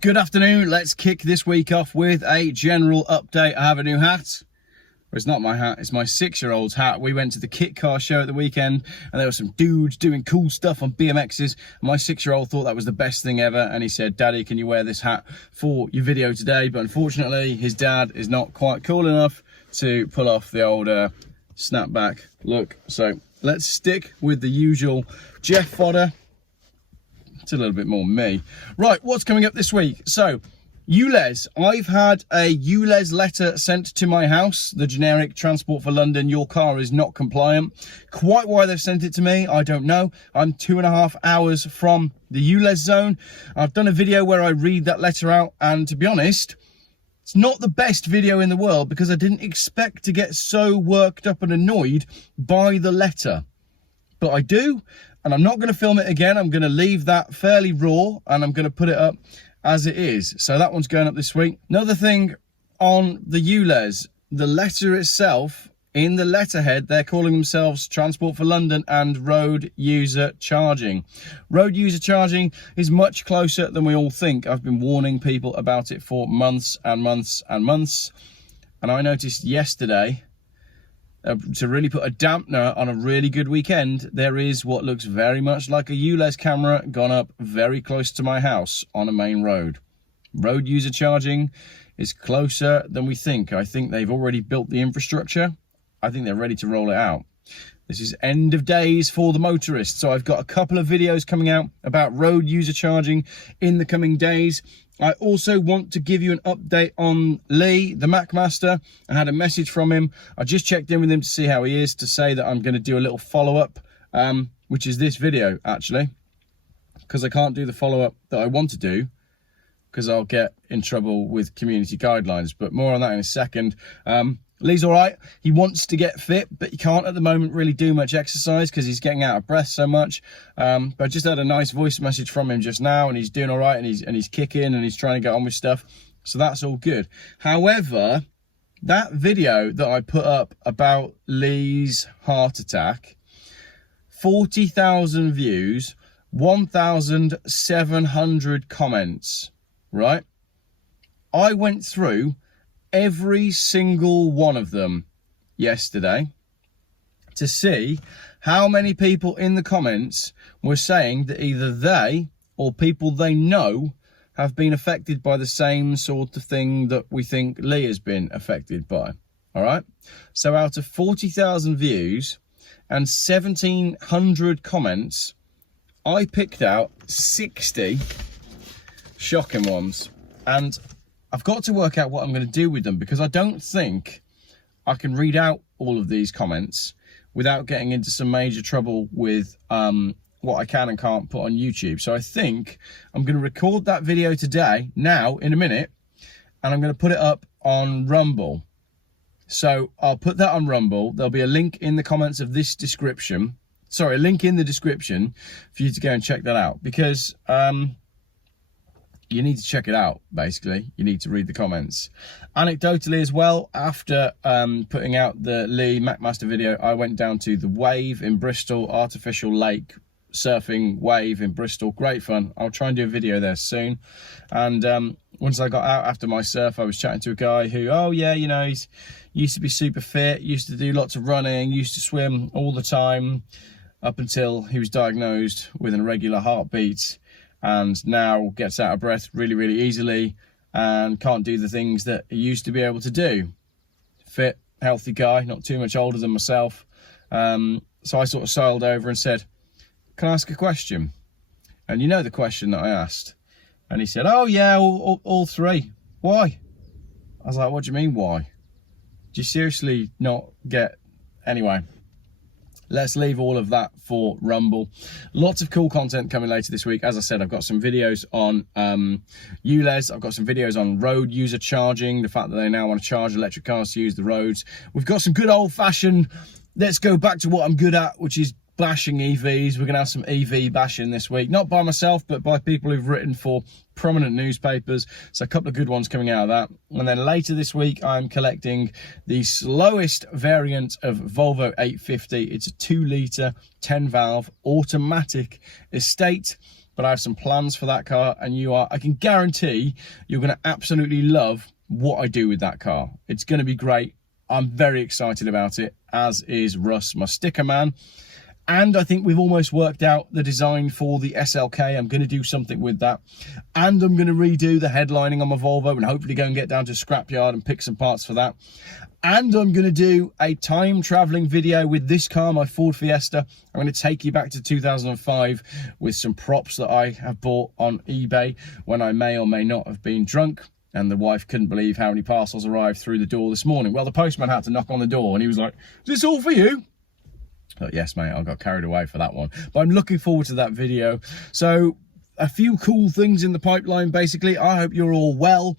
Good afternoon. Let's kick this week off with a general update. I have a new hat. Well, it's not my hat, it's my 6-year-old's hat. We went to the kit car show at the weekend and there were some dudes doing cool stuff on BMXs. My 6-year-old thought that was the best thing ever and he said, "Daddy, can you wear this hat for your video today?" But unfortunately, his dad is not quite cool enough to pull off the old snapback look. So let's stick with the usual Geoff fodder. It's a little bit more me. Right, what's coming up this week? So, ULEZ. I've had a ULEZ letter sent to my house, the generic Transport for London, your car is not compliant. Quite why they've sent it to me, I don't know. I'm 2.5 hours from the ULEZ zone. I've done a video where I read that letter out, and to be honest, it's not the best video in the world because I didn't expect to get so worked up and annoyed by the letter. But I do, and I'm not going to film it again. I'm going to leave that fairly raw and I'm going to put it up as it is. So that one's going up this week. Another thing on the ULEZ, the letter itself, in the letterhead, they're calling themselves Transport for London and Road User Charging. Road User Charging is much closer than we all think. I've been warning people about it for months and months and months. And I noticed yesterday, to really put a dampener on a really good weekend, there is what looks very much like a ULEZ camera gone up very close to my house on a main road. Road User Charging is closer than we think. I think they've already built the infrastructure. I think they're ready to roll it out. This is end of days for the motorists. So I've got a couple of videos coming out about Road User Charging in the coming days. I also want to give you an update on Lee, the MacMaster. I had a message from him. I just checked in with him to see how he is, to say that I'm going to do a little follow-up, which is this video, actually. Because I can't do the follow-up that I want to do, because I'll get in trouble with community guidelines. But more on that in a second. Lee's all right. He wants to get fit, but he can't at the moment really do much exercise because he's getting out of breath so much. But I just had a nice voice message from him just now, and he's doing all right, and he's kicking, and he's trying to get on with stuff. So that's all good. However, that video that I put up about Lee's heart attack, 40,000 views, 1,700 comments, right? I went through every single one of them yesterday to see how many people in the comments were saying that either they or people they know have been affected by the same sort of thing that we think Lee has been affected by. All right, so out of 40,000 views and 1,700 comments, I picked out 60 shocking ones, and I've got to work out what I'm going to do with them, because I don't think I can read out all of these comments without getting into some major trouble with what I can and can't put on YouTube. So I think I'm going to record that video today, now, in a minute, and I'm going to put it up on Rumble. So I'll put that on Rumble. There'll be a link in the comments of this description. Sorry, a link in the description for you to go and check that out, because you need to check it out, basically. You need to read the comments. Anecdotally as well, after putting out the Lee MacMaster video, I went down to the Wave in Bristol, artificial lake surfing wave in Bristol. Great fun. I'll try and do a video there soon. And once I got out after my surf, I was chatting to a guy who, oh yeah, you know, he's used to be super fit, used to do lots of running, used to swim all the time, up until he was diagnosed with an irregular heartbeat, and now gets out of breath really, really easily and can't do the things that he used to be able to do. Fit, healthy guy, not too much older than myself. So I sort of sailed over and said, "Can I ask a question?" And you know the question that I asked. And he said, "Oh yeah, all three. Why?" I was like, "What do you mean, why? Do you seriously not get..." Anyway, let's leave all of that for Rumble. Lots of cool content coming later this week. As I said, I've got some videos on ULEZ. I've got some videos on road user charging, the fact that they now want to charge electric cars to use the roads. We've got some good old-fashioned, let's go back to what I'm good at, which is bashing EVs. We're going to have some EV bashing this week. Not by myself, but by people who've written for prominent newspapers. So a couple of good ones coming out of that. And then later this week, I'm collecting the slowest variant of Volvo 850. It's a 2-litre, 10-valve automatic estate. but I have some plans for that car, and I can guarantee you're going to absolutely love what I do with that car. It's going to be great. I'm very excited about it, as is Russ, my sticker man. And I think we've almost worked out the design for the SLK. I'm going to do something with that. And I'm going to redo the headlining on my Volvo and hopefully go and get down to scrapyard and pick some parts for that. And I'm going to do a time traveling video with this car, my Ford Fiesta. I'm going to take you back to 2005 with some props that I have bought on eBay when I may or may not have been drunk. And the wife couldn't believe how many parcels arrived through the door this morning. Well, the postman had to knock on the door and he was like, "Is this all for you?" But yes, mate, I got carried away for that one. But I'm looking forward to that video. So a few cool things in the pipeline, basically. I hope you're all well.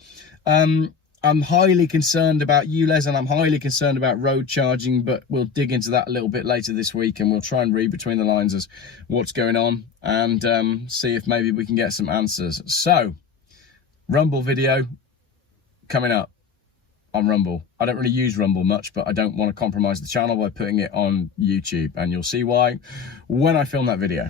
I'm highly concerned about ULEZ and I'm highly concerned about road charging, but we'll dig into that a little bit later this week and we'll try and read between the lines as what's going on and see if maybe we can get some answers. So, Rumble video coming up on Rumble. I don't really use Rumble much, but I don't want to compromise the channel by putting it on YouTube, and you'll see why when I film that video.